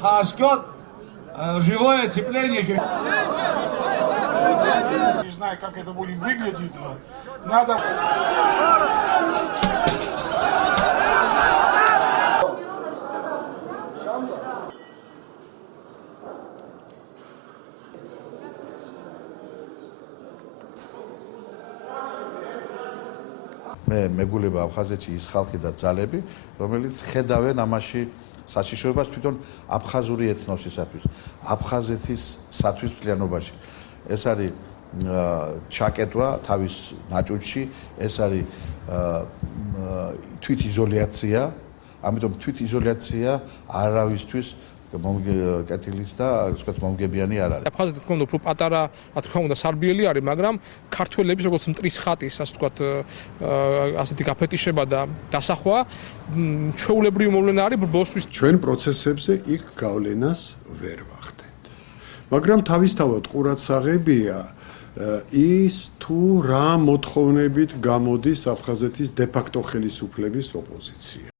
Хаскот, живое оцепление. Не знаю, как это будет выглядеть, но надо... მე მეგულება აფხაზეთში ის ხალხი და ძალები, რომელიც ხედავენ ამაში საშიშროებას თვითონ აფხაზური ეთნოსისათვის, აფხაზეთის სათვისფრიანობაში. ეს არის ჩაკეტვა თავის ნაჭუჭში, ეს არის თვითიზოლაცია, ამიტომ თვითიზოლაცია არავისთვის კეთილის და ასე ვთქვათ მომგებიანი არ არის. აფხაზეთი თქო უფრო პატარა, რა თქმა უნდა, სარბიელი არის, მაგრამ ქართველების როგორც მტრის ხატის, ასე ვთქვათ, ასეთი გაფეტიშება და დასახვა ჩვეულებრივი მოვლენა არის ბოსთვის. ჩვენ პროცესებზე იქ გავლენას ვერ ვახდენთ. მაგრამ თავისთავად ყურადსაღებია ის თუ რა მოთხოვნებით გამოდის აფხაზეთის დე-ფაქტო ხელისუფლების ოპოზიცია.